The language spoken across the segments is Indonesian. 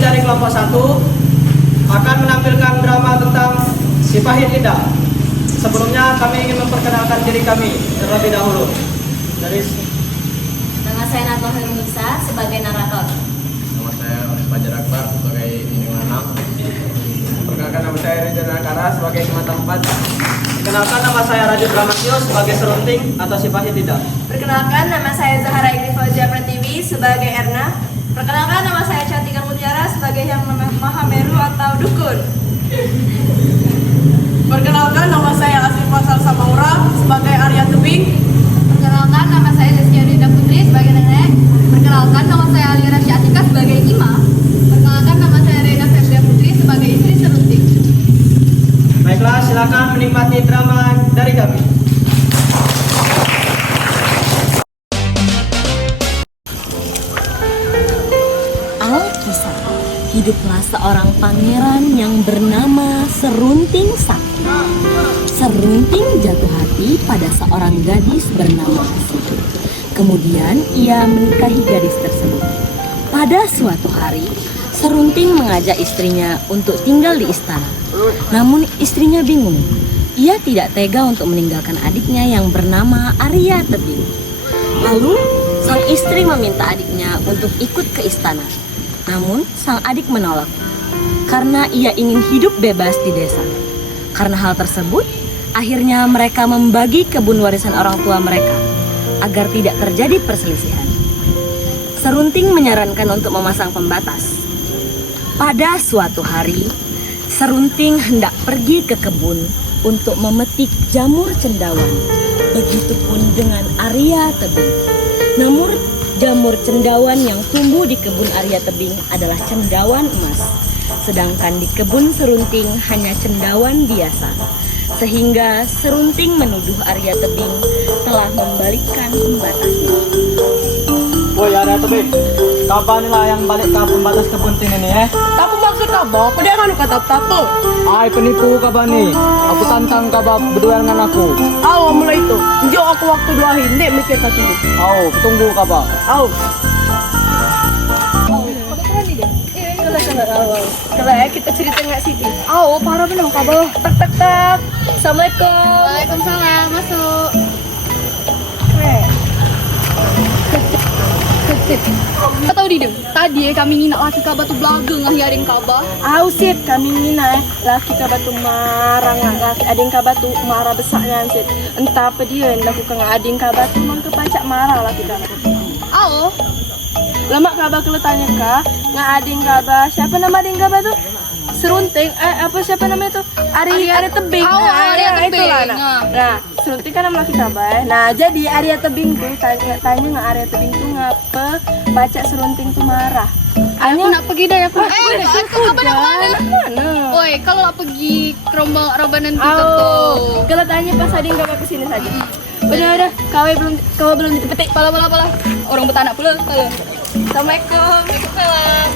dari kelompok 1 akan menampilkan drama tentang Si Pahit Lidah. Sebelumnya kami ingin memperkenalkan diri kami terlebih dahulu. Nama saya Nato Herunisa sebagai narator. Nama saya Fajar Akbar sebagai Inding Lanang. Perkenalkan, nama saya Rizal Nakara sebagai Kemata 4. Perkenalkan, nama saya Radit Ramasio sebagai Serunting atau Si Pahit Lidah. Perkenalkan, nama saya Zahara Igri Fauzia Pratiwi sebagai Erna. Perkenalkan, nama saya Cantika Mutiara sebagai Yang Mahameru atau Dukun. Perkenalkan, nama saya Asif Fasal Samaura sebagai Arya Tebing. Perkenalkan, nama saya Zaskia Rinda Putri sebagai Nenek. Perkenalkan, nama saya Ali Rasya Atika sebagai Ima. Perkenalkan, nama saya Rena Febria Putri sebagai istri Serunting. Baiklah, silakan menikmati drama dari kami. Alkisah, hiduplah seorang pangeran yang bernama Serunting Sakti. Serunting jatuh hati pada seorang gadis bernama Asih. Kemudian ia menikahi gadis tersebut. Pada suatu hari, Serunting mengajak istrinya untuk tinggal di istana. Namun istrinya bingung. Ia tidak tega untuk meninggalkan adiknya yang bernama Arya Tebing. Lalu sang istri meminta adiknya untuk ikut ke istana. Namun sang adik menolak karena ia ingin hidup bebas di desa. Karena hal tersebut, akhirnya mereka membagi kebun warisan orang tua mereka agar tidak terjadi perselisihan. Serunting menyarankan untuk memasang pembatas. Pada suatu hari, Serunting hendak pergi ke kebun untuk memetik jamur cendawan. Begitupun dengan Arya Tebing. Namun jamur cendawan yang tumbuh di kebun Arya Tebing adalah cendawan emas. Sedangkan di kebun Serunting hanya cendawan biasa. Sehingga Serunting menuduh Arya Tebing telah membalikkan pembatasnya. Woi Arya Tebing, kapan lah yang balik ke pembatas kebun ini ya? Tapi maksud kabar, aku dia nganu kata apa? Ay penipu kabar nih. Aku tantang kabar berdua dengan aku. Aw, mulai itu. Jauh aku waktu dua hindi mikir kata itu. Au, tunggu kabar. Aw. Kalau ya kita cerita nggak Siti. Oh, parah benar kabar. Tak tak tak. Assalamualaikum. Waalaikumsalam, masuk. Kau tahu dia? Tadi kami ni nak laki kabar tu belaga ngah yaring kabar. Sip, kami ni laki kabar tu marah laki ading kabar tu marah besarnya Sip. Entah apa dia yang lakukan ading kabar tu memang kepacak marah laki kabar tu. Oh, Lemak kabar kalau tanya kak, ngah ading kabar, siapa nama ading kabar tu? Serunting, apa siapa namanya tu? Arya Tebing. Arya Tebing. Itulah, nah, Serunting kan nama laki kabar. Nah, jadi Arya Tebing tu tanya ngah Arya Tebing tu ngapa baca Serunting tu marah. aku nak pergi dah aku. Aku kabar nak mana? Mana? Oi, kalau nak pergi ke rombongan tu Oh, kalau tanya pas ading kabar kesini saja. Udah, kau belum dipetik. Pala. Orang betanak pula. Assalamualaikum. Waalaikumsalam.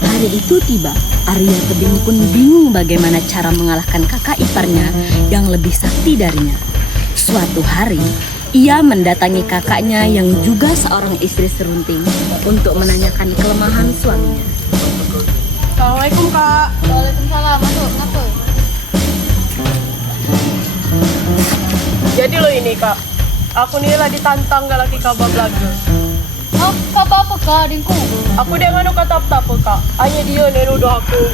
Hari itu tiba, Arya Tebing pun bingung bagaimana cara mengalahkan kakak iparnya yang lebih sakti darinya. Suatu hari, ia mendatangi kakaknya yang juga seorang istri Serunting untuk menanyakan kelemahan suaminya. Assalamualaikum kak. Waalaikumsalam. Masuk. Kenapa? Jadi lo ini kak, aku ni lah ditantang gak laki kabar belaga. Kabar apa kak adingku? Aku dia nganu kata apa kak, hanya dia ni nuduh aku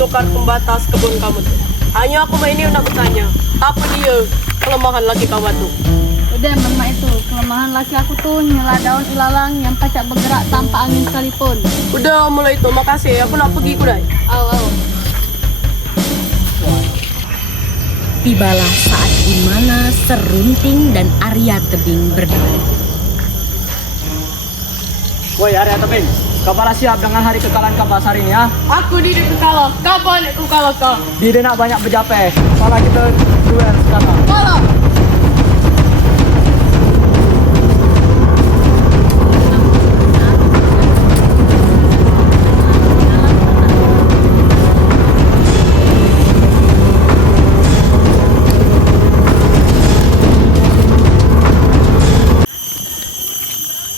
nukar pembatas kebun kamu tu. Hanya aku main ni nak bertanya, apa dia kelemahan laki kabar tu? Udah mama itu, kelemahan laki aku tuh nyela daun ilalang yang pacak bergerak tanpa angin sekalipun. Udah mulai itu, makasih. Aku nak pergi kudai. Au. Tibalah saat di mana Serunting dan Arya Tebing berduel. Woi Arya Tebing, kabar siap dengan hari kekalahan kabar hari ini ya? Aku di kalah. Kapan aku kalah kau? Dia nak banyak berjape. Malah kita duel sekarang. Kalah.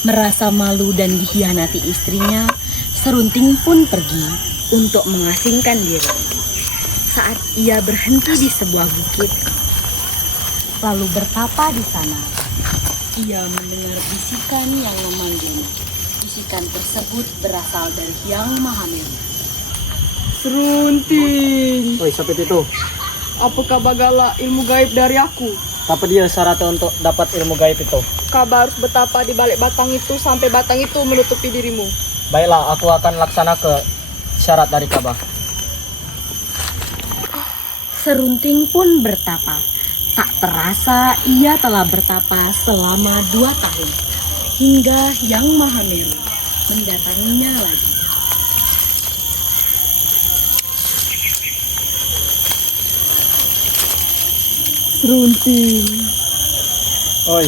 Merasa malu dan dikhianati istrinya, Serunting pun pergi untuk mengasingkan diri. Saat ia berhenti di sebuah bukit, lalu bertapa di sana, ia mendengar bisikan yang memanggil. Bisikan tersebut berasal dari Hyang Mahameru. Serunting, Oi, siapa itu? apakah bagala ilmu gaib dari aku? Apa dia syaratnya untuk dapat ilmu gaib itu? Kaba harus betapa di balik batang itu sampai batang itu menutupi dirimu. Baiklah, aku akan laksana ke syarat dari Ka'bah. Serunting pun bertapa. Tak terasa ia telah bertapa selama 2 tahun. Hingga Hyang Mahameru mendatanginya lagi. Serunting, Oi,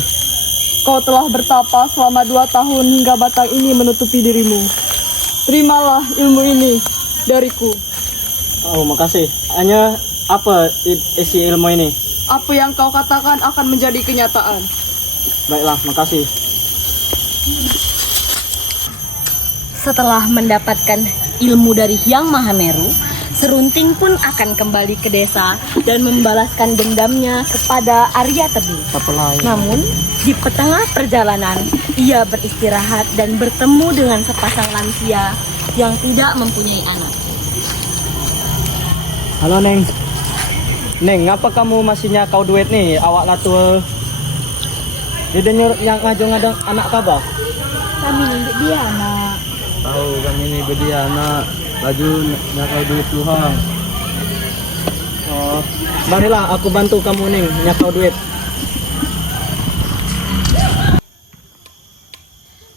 kau telah bertapa selama 2 tahun hingga batang ini menutupi dirimu. Terimalah ilmu ini dariku. oh makasih. Hanya apa isi ilmu ini? Apa yang kau katakan akan menjadi kenyataan. Baiklah, makasih. Setelah mendapatkan ilmu dari Hyang Mahameru, Serunting pun akan kembali ke desa dan membalaskan dendamnya kepada Arya Tebing. Apa lagi? Namun, di tengah perjalanan, ia beristirahat dan bertemu dengan sepasang lansia yang tidak mempunyai anak. Halo Neng. Neng, ngapa kamu masihnya kau duit nih? Awak lah tua. Dia nyuruh yang ngajong ngadang anak Ka'bah. Kami nunggu dia, anak. Tahu kami ini bedia anak. Laju nyakau duit Tuhan. Oh, marilah aku bantu kamu Neng nyakau duit.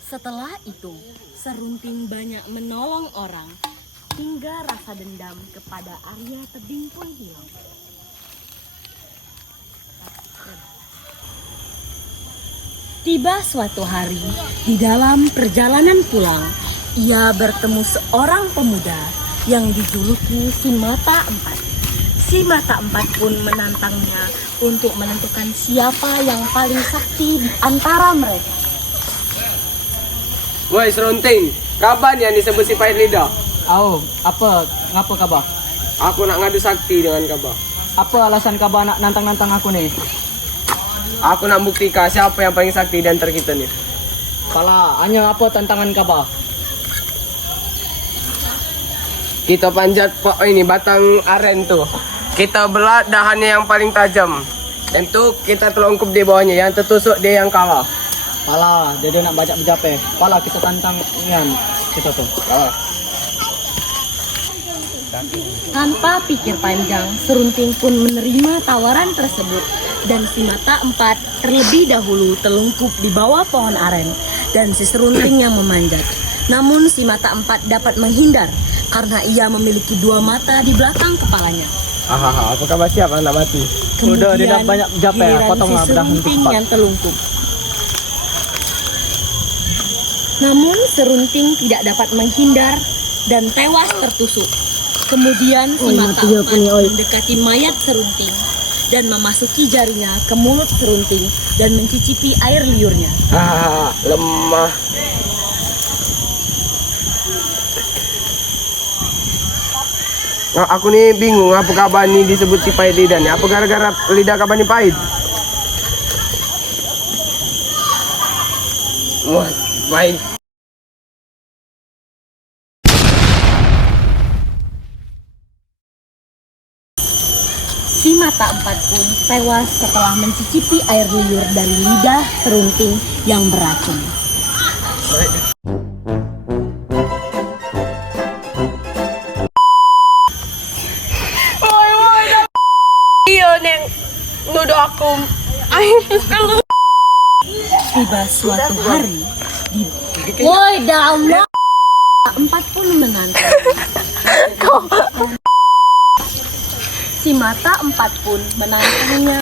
Setelah itu, Serunting banyak menolong orang hingga rasa dendam kepada Arya Tebing pun hilang. Tiba suatu hari, di dalam perjalanan pulang, ia bertemu seorang pemuda yang dijuluki si Mata Empat. Si Mata Empat pun menantangnya untuk menentukan siapa yang paling sakti di antara mereka. Woi Serunting, kapan yang disebut si pahit lidah? Oh, ngapa Ka'bah? Aku nak ngadu sakti dengan Ka'bah. Apa alasan Ka'bah nak nantang-nantang aku nih? Aku nak buktikan siapa yang paling sakti di antara kita nih. Pala, hanya apa tantangan Ka'bah? Kita panjat ini batang aren tuh. Kita belah dahannya yang paling tajam. Dan tuh kita telungkup di bawahnya. Yang tertusuk dia yang kalah. Pala, dia nak bajak bejape. Pala kita tantang nian kita tuh. Tanpa pikir panjang, Serunting pun menerima tawaran tersebut dan si Mata Empat terlebih dahulu telungkup di bawah pohon aren dan si Serunting yang memanjat. Namun si Mata Empat dapat menghindar karena ia memiliki 2 mata di belakang kepalanya. Hahaha, apa kabar siapa anak mati? Udah, dia Kemudian dah banyak japa ya, giliran potong si lah, udah henti Serunting cepat. yang telungkup. Namun Serunting tidak dapat menghindar dan tewas tertusuk. Kemudian si Mata Empat mendekati mayat Serunting dan memasuki jarinya ke mulut Serunting dan mencicipi air liurnya. Hahaha, lemah. Nah, aku nih bingung apa kabar nih disebut si pahit lidah nih. Apa gara-gara lidah kabar nih pahit? Wah, pahit. Si Mata Empat pun tewas setelah mencicipi air liur dari lidah Serunting yang beracun. Iya neng, nuduh aku. Tiba suatu hari, woi damai, Empat pun menantang. Si Mata Empat pun menantangnya